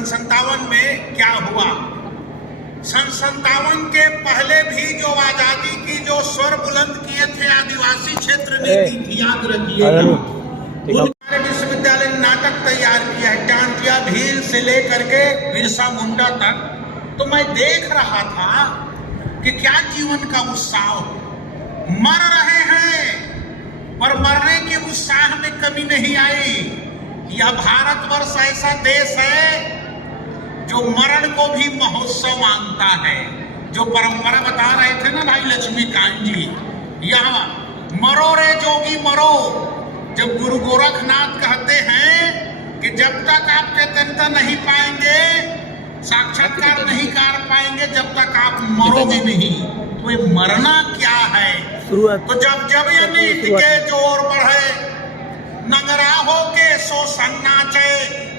सन 57 में क्या हुआ। सन 57 के पहले भी जो आजादी की जो स्वर बुलंद किए थे आदिवासी क्षेत्र ने की थी, याद रखिएगा। विश्वविद्यालय ने नाटक तैयार किया है, टांटिया भील से लेकर के बिरसा मुंडा तक। तो मैं देख रहा था कि क्या जीवन का उत्साह, मर रहे हैं पर मरने के उत्साह में कमी नहीं आई। यह भारतवर्ष ऐसा देश है जो मरण को भी महोत्सव मानता है। जो परंपरा बता रहे थे ना भाई लक्ष्मीकांत जी, यहाँ मरो रे जोगी मरो। जब गुरु गोरखनाथ कहते हैं कि जब तक आप चेतनता नहीं पाएंगे, साक्षात्कार नहीं कर पाएंगे, जब तक आप मरोगे नहीं। तो ये मरना क्या है? तो जब जब ये नीति के जोर बढ़े, नगरा हो के सो सन्नाचे,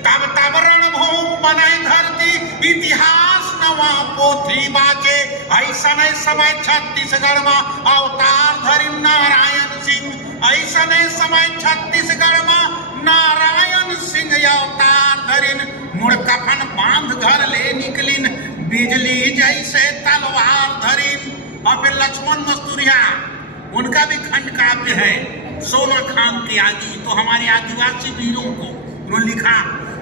तब तब रणभूमि बने धरती, इतिहास नवा पोथी बाचे। ऐसा नहीं समय छत्तीसगढ़ में अवतार धरिम नारायण सिंह, ऐसा नहीं समय छत्तीसगढ़ में नारायण सिंह अवतार धरिन। मुड़ कफन बांध घर ले निकलिन, बिजली जैसे तलवार धरिन। और फिर लक्ष्मण मस्तूरिया, उनका भी खंड काव्य है सोना खान की आदि। तो हमारे आदिवासी वीरों को उन्होंने लिखा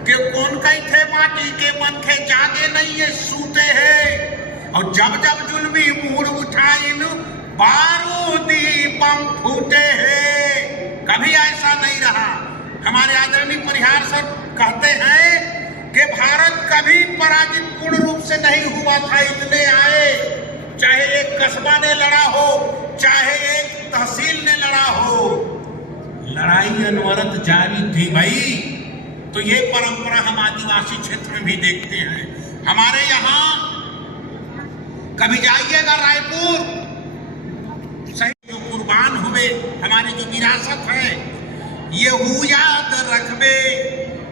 कि कौन कई थे माटी के मन के जागे नहीं ये सूते हैं। और जब जब जुल्मी मूड उठाइन, बारूदी बम फूटे हैं। कभी ऐसा नहीं रहा। हमारे आदरणीय परिहार सर कहते हैं कि भारत कभी पराजित पूर्ण रूप से नहीं हुआ था। इतने आए, चाहे एक कस्बा ने लड़ा हो, चाहे एक तहसील ने लड़ा हो, लड़ाई अनवरत जारी थी भाई। तो ये परंपरा हम आदिवासी क्षेत्र में भी देखते हैं। हमारे यहाँ कभी जाइएगा रायपुर, सही जो कुर्बान हुए, हमारी जो विरासत है, ये हु याद रखबे,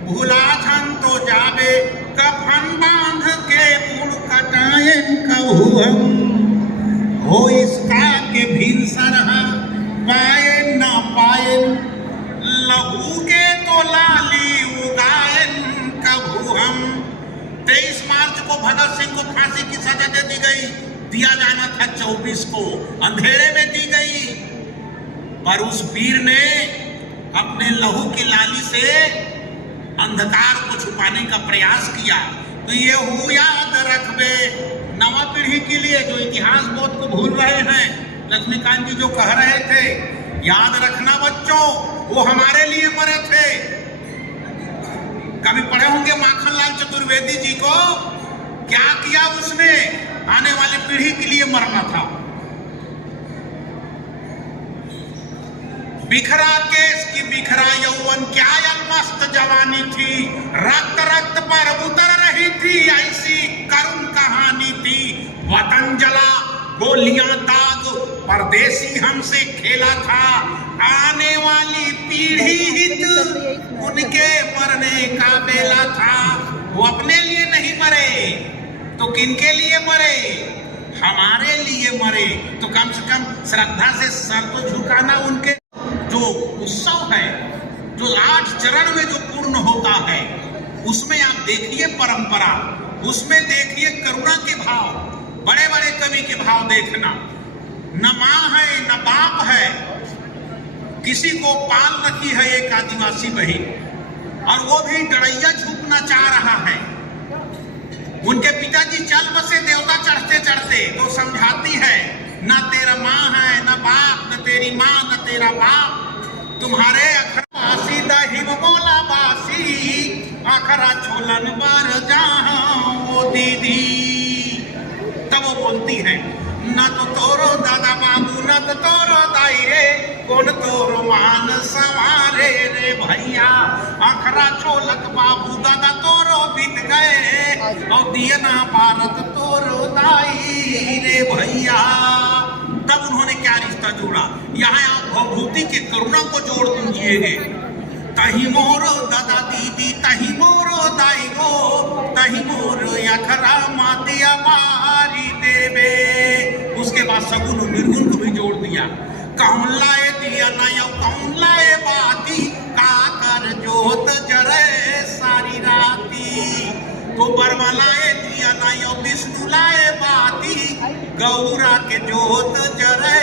भूला झन तो जाबे, कफन बांध के मुड़ कटाए कहू हम। हो इसका के भील सरहा पाए ना पाए, लहू के तो लाली उगाए कभू हम। 23 मार्च को भगत सिंह को फांसी की सजा दे दी गई, दिया जाना था 24 को, अंधेरे में दी गई। पर उस वीर ने अपने लहू की लाली से अंधकार को छुपाने का प्रयास किया। तो ये हु याद रखबे, नवा पीढ़ी के लिए जो इतिहास बोध को भूल रहे हैं, लक्ष्मीकांत जी जो कह रहे थे, याद रखना बच्चों, वो हमारे लिए मरे थे। कभी पढ़े होंगे माखनलाल चतुर्वेदी जी को, क्या किया उसने? आने वाली पीढ़ी के लिए मरना था। बिखरा केस की बिखरा यौवन, क्या मस्त जवानी थी, रक्त रक्त पर उतर रही थी, ऐसी करुण कहानी थी। वतन जला, गोलियां दाग, परदेसी हमसे खेला था, आने वाली पीढ़ी हित उनके मरने का बेला था। वो अपने लिए नहीं मरे तो किनके लिए मरे? हमारे लिए मरे। तो कम से कम श्रद्धा से सर तो झुकाना। उनके जो उत्सव है, जो 8 चरण में जो पूर्ण होता है, उसमें आप देखिए परंपरा, उसमें देखिए करुणा के भाव, बड़े बड़े कवि के भाव देखना। न माँ है न बाप है, किसी को पाल रखी है एक आदिवासी बहन, और वो भी डरैया झुकना चाह रहा है। उनके पिताजी चल बसे देवता चढ़ते चढ़ते, तो समझाती है, न तेरा माँ है न बाप, न तेरी माँ न तेरा बाप, तुम्हारे अखरासी दही बोला बासी, अखरा छोलन बर जहाँ दीदी। तब वो बोलती है, न तो तोरो दादा बाबू न तो तोरो दाई रे, कौन तोरो मान सवारे रे भैया। अखरा छोलत बाबू दादा तोरो बीत गए, और दियना भारत तोरो दाई रे भैया। तब उन्होंने क्या रिश्ता जोड़ा? यहाँ आप भवभूति के करुणा को जोड़ दीजिए। तही मोरो दादा दीदी, तही मोरो दाई गो, तही मोरो अखरा मातिया मारी देवे। उसके बाद सगुन और निर्गुण को भी जोड़ दिया। कौन लाए दिया नया, कौन लाए बाती, का कर जोत जरे सारी राती। तो बरमलाए दिया नायो विष्णु लाए बाती, गौरा के जोत जरे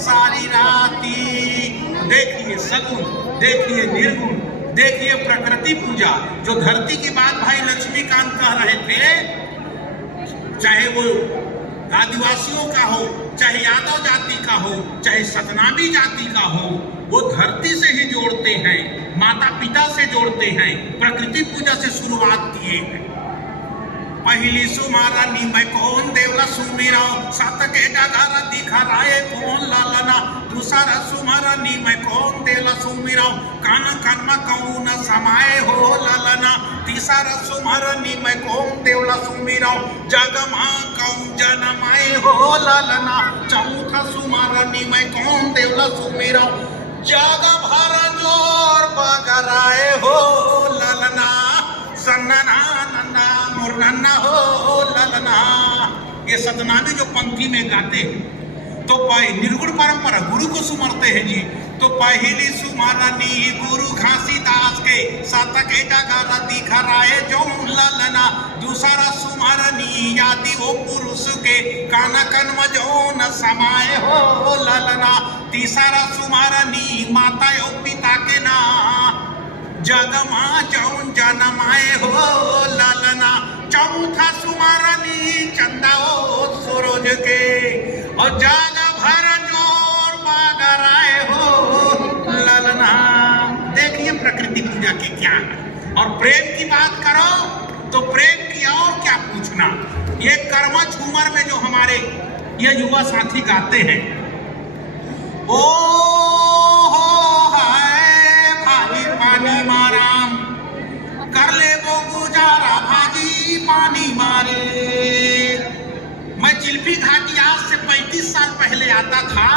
सारी राती। देखिए सगुण, देखिए निर्गुण, देखिए प्रकृति पूजा। जो धरती की बात भाई लक्ष्मीकांत कह रहे थे, चाहे वो आदिवासियों का हो, चाहे यादव जाति का हो, चाहे सतनामी जाति का हो, वो धरती से ही जोड़ते हैं, माता पिता से जोड़ते हैं, प्रकृति पूजा से शुरुआत किए हैं। पहली सुमारानी मैं कौन देवला सुमिराओ, सात के डगारा दिखा राय कौन लालना। दूसरा सुमारानी मैं कौन देवला सुमिराओ, कान कान में कौन समाये हो लालना। तीसरा सुमारानी मैं कौन देवला सुमिराओ, जग मां कौन जनमाए हो लालना। चौथा सुमारानी मैं कौन देवला सुमिराओ, जग भर जोर बगराए हो लालना। सन्ना नन्ना मुरन्ना हो ललना। ये सतनामी जो पंक्ति में गाते हैं तो निर्गुण परंपरा गुरु को सुमरते हैं जी। तो पहली सुमारानी गुरु घासीदास के, सातक डगारा दिखा राय जो ललना। दूसरा सुमारानी यादी वो पुरुष के, काना कन जो न समाये हो ललना। तीसरा सुमारानी माता यो पिता के ना, जगमा जौन जनमाए हो लालना। चौथा सुमारानी चंदा ओ सूरज के, और जग भर जोर बागराए हो लालना। देखिए प्रकृति पूजा के क्या है। और प्रेम की बात करो तो प्रेम की और क्या पूछना। ये कर्म झूमर में जो हमारे ये युवा साथी गाते हैं, ओ पानी माराम कर ले वो गुजारा भाजी पानी मारे। मैं चिल्फी घाटी आज से 35 साल पहले आता था,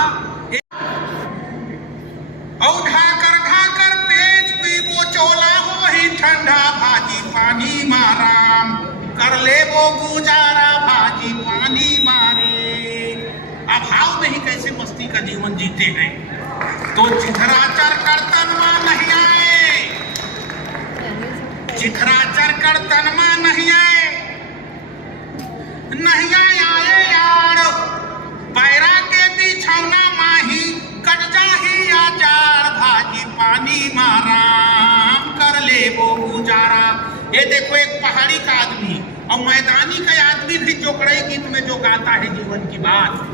और ढाकर पेच पी वो चोला हो ही ठंडा भाजी पानी माराम कर ले वो गुजारा भाजी पानी मारे। अभाव में ही कैसे मस्ती का जीवन जीते हैं। तो चिथराचर करतन मां नहीं आए, चिथराचर करतन मां नहीं आए, नहीं आए यार। पैरा के बिछौना माही कट जाही आचार भाजी पानी माराम कर ले वो गुजारा। ये देखो एक पहाड़ी का आदमी और मैदानी का आदमी भी जोकड़े गीत में जो गाता है जीवन की बात।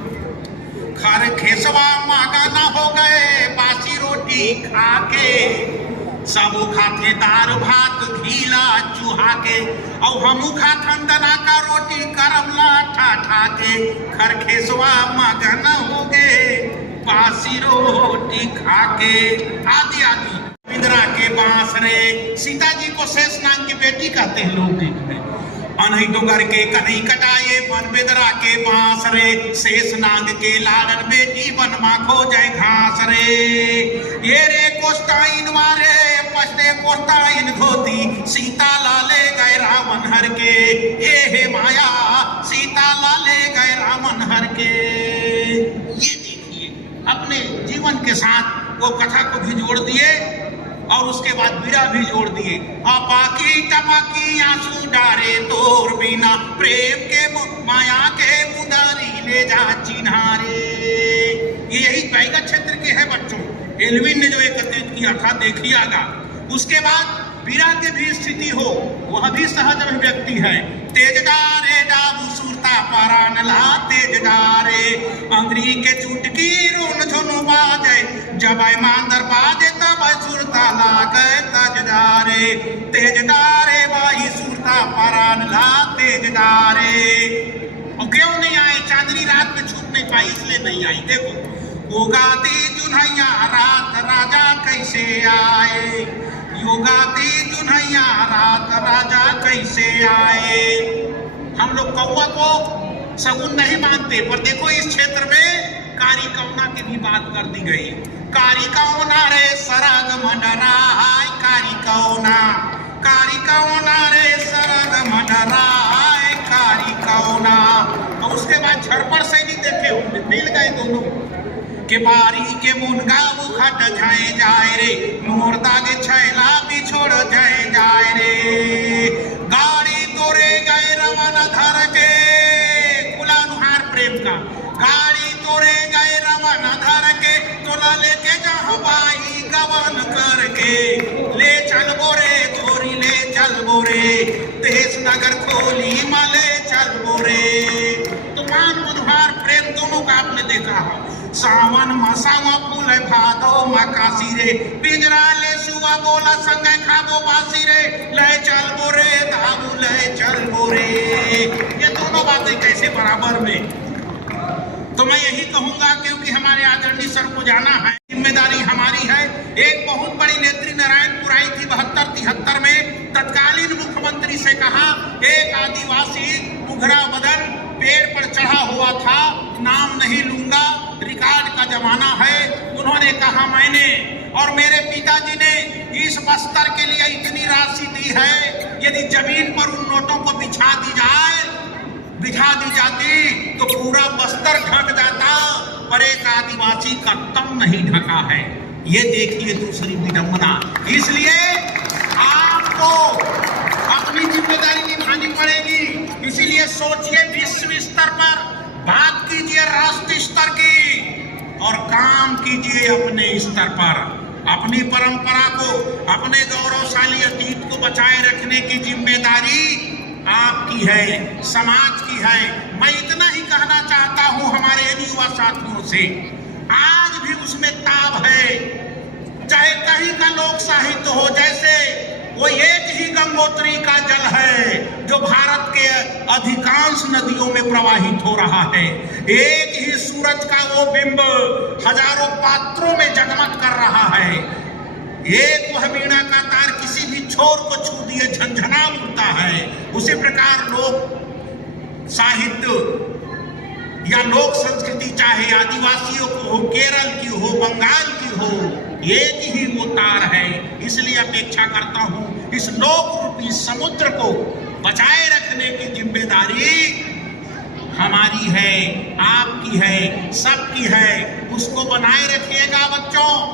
खर खेसवा मागाना हो गए बासी रोटी खा के, सब खाते दार भात घीला चूहा के, और हम खाथन दना का रोटी करमला ठा के। खर खेसवा मागाना हो गए बासी रोटी खा के। आदि आदि बिंद्रा के बांस रे, सीता जी को शेषनाग की बेटी कहते हैं लोग गीत में। अनही डोंगर के कन्हई कटाए बन बेदरा के बांस रे, शेषनाग के लालन बेटी बनमा खो जाए घास रे। ये रे कोस्टाइन मारे पछते कोस्टाइन धोती, सीता लाले गए रावण हर के। ये हे माया सीता लाले गए रावण हर के। ये देखिए अपने जीवन के साथ वो कथा को भी जोड़ दिए और उसके बाद बीड़ा भी जोड़ दिए। अपाकी टपाकी आंसू डारे तोर बिना, प्रेम के माया के मुदारी ले जा चिन्हारे। ये यही बैगा क्षेत्र के है बच्चों। एल्विन ने जो एकत्रित किया था देखिएगा। उसके बाद बीड़ा के भी स्थिति हो, वह भी सहज अभिव्यक्ति है। तेजदारे डाबू सुरता परानला तेजदारे, अंग्री के चुटकी रोन झुनु बाजे, जब मांदर बाजे तब सुरता लागे तजदारे। तेजदारे बाई सुरता परानला तेजदारे। और क्यों नहीं आए? चांदनी रात में छूट नहीं पाई इसलिए नहीं आई। देखो उगाती जुन्हैया रात राजा कैसे आए, युगाती जुन्हैया रात राजा कैसे आए। हम लोग कौवा को सगुन नहीं मानते, पर देखो इस क्षेत्र में कारी कौना की भी बात कर दी गई। कारी कौना रे सरग मंडराय, कारी कौना रे सरग मंडराय, कारी कौना। और उसके बाद झड़पड़ सैनिक देखे होंगे, मिल गए दोनों के बारी के मुनगा मुखट जाए जाए रे, मोर दागे छैला बिछोड़ जाए जाए रे। गाड़ी तोरे हो बाई गवन करके ले चल बोरे गोरी ले चल बोरे देश नगर खोली मले चल बोरे। तूफान बुधवार प्रेम दोनों का आपने देखा है। सावन मसावा फूल भादो मकासी रे पिंजरा ले सुआ बोला संग खाबो बासी रे ले चल बोरे धाबू ले चल बोरे। ये दोनों बातें कैसे बराबर में? तो मैं यही कहूंगा क्योंकि हमारे आदरणीय सर को जाना है, जिम्मेदारी हमारी है। एक बहुत बड़ी नेत्री नारायणपुर आई थी 72-73 में, तत्कालीन मुख्यमंत्री से कहा एक आदिवासी उघरा बदन पेड़ पर चढ़ा हुआ था, नाम नहीं लूंगा, रिकॉर्ड का जमाना है। उन्होंने कहा मैंने और मेरे पिताजी ने इस बस्तर के लिए इतनी राशि दी है, यदि जमीन पर उन नोटों को बिछा दी जाती तो पूरा बस्तर ढक जाता, पर एक आदिवासी का तन नहीं ढका है। ये देखिए दूसरी विडंबना। इसलिए आपको अपनी जिम्मेदारी निभानी पड़ेगी। इसीलिए सोचिए विश्व स्तर पर, बात कीजिए राष्ट्रीय स्तर की और काम कीजिए अपने स्तर पर। अपनी परंपरा को, अपने गौरवशाली अतीत को बचाए रखने की जिम्मेदारी आपकी है, समाज की है। मैं इतना ही कहना चाहता हूं हमारे युवा साथियों से, आज भी उसमें ताब है, चाहे कहीं का लोक साहित्य हो। जैसे वो एक ही गंगोत्री का जल है जो भारत के अधिकांश नदियों में प्रवाहित हो रहा है। एक ही सूरज का वो बिंब हजारों पात्रों में जगमग कर रहा है। एक वह वीणा का तार किसी भी छोर को छू दिए झंझना उठता है। उसी प्रकार लोक साहित्य या लोक संस्कृति चाहे आदिवासियों को हो, केरल की हो, बंगाल की हो, एक ही वो तार है। इसलिए अपेक्षा करता हूं इस लोक रूपी समुद्र को बचाए रखने की जिम्मेदारी हमारी है, आपकी है, सबकी है। उसको बनाए रखिएगा बच्चों।